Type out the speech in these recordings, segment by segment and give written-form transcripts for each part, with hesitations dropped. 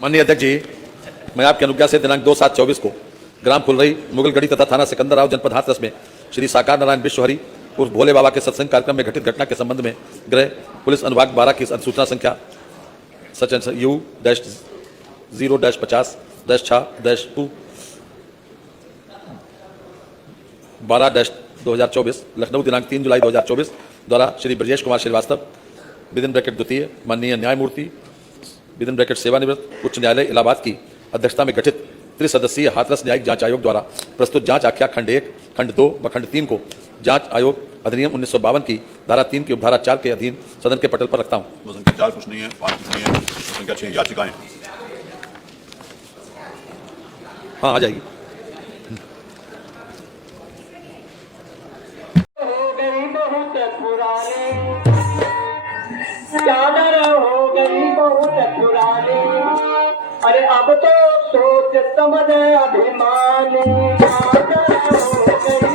माननीय अध्यक्ष जी, मैं आपकी अनुज्ञा से दिनांक 2/7/24 को ग्राम फुलरही मुगलगढ़ी तथा थाना सिकंदराव जनपद हाथरस में श्री साकार नारायण विश्वहरि उर्फ भोले बाबा के सत्संग कार्यक्रम में घटित घटना के संबंध में गृह पुलिस अनुभाग 12 की सूचना संख्या U-0-50-6-2 12-2024 लखनऊ दिनांक 3 जुलाई 2024 द्वारा श्री ब्रजेश कुमार श्रीवास्तव विदिन ब्रैकेट द्वितीय माननीय न्यायमूर्ति विदिन ब्रैकेट सेवानिवृत्त उच्च न्यायालय इलाहाबाद की अध्यक्षता में गठित त्रिसदस्यीय हाथरस न्यायिक जांच आयोग द्वारा प्रस्तुत जांच आख्या खंड 1, खंड 2 व खंड 3 को जांच आयोग अधिनियम 1952 की धारा 3 की उपधारा 4 के अधीन सदन के पटल पर रखता हूं। संख्या 4 कुछ नहीं है, 5 कुछ नहीं है, संख्या 6 याचिकाएं। हाँ, आ जाएगी। चादर हो गई बहुत पुरानी, अरे अब तो सोच समझ अभिमानी। चादर हो गई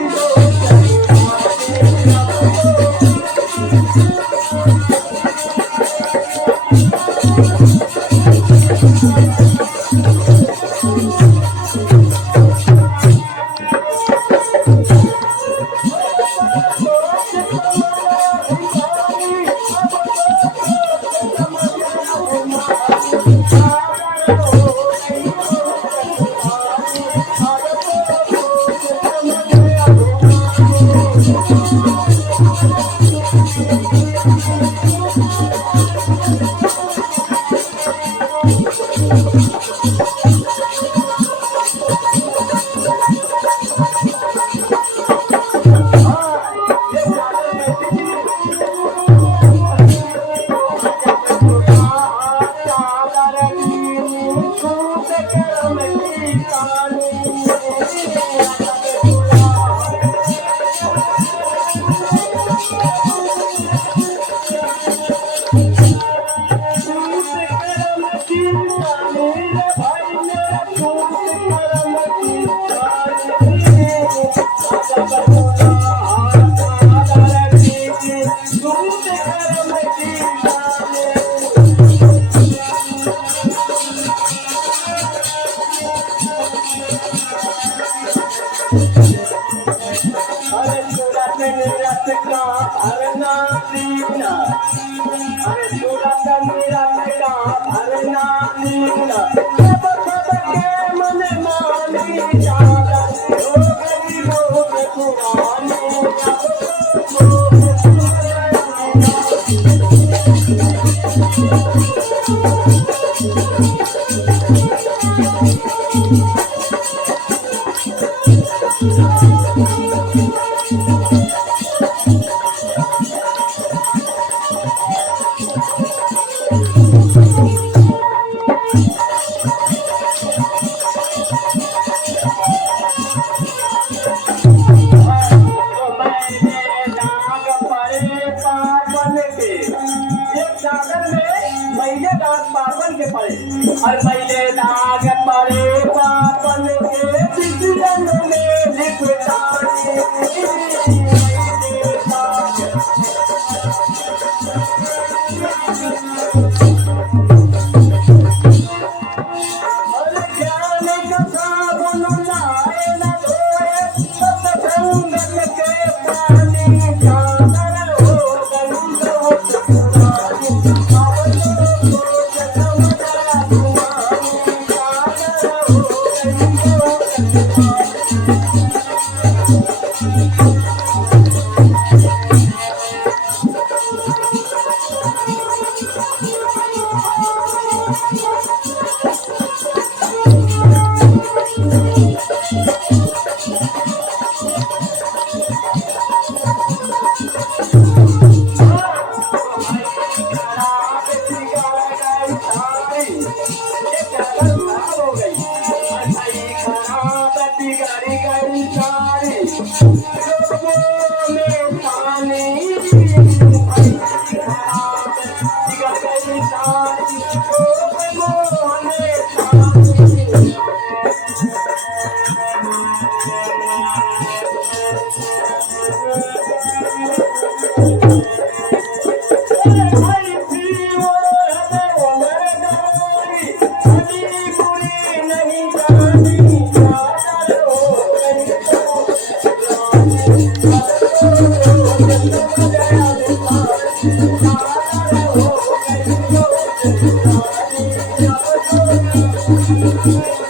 अब तो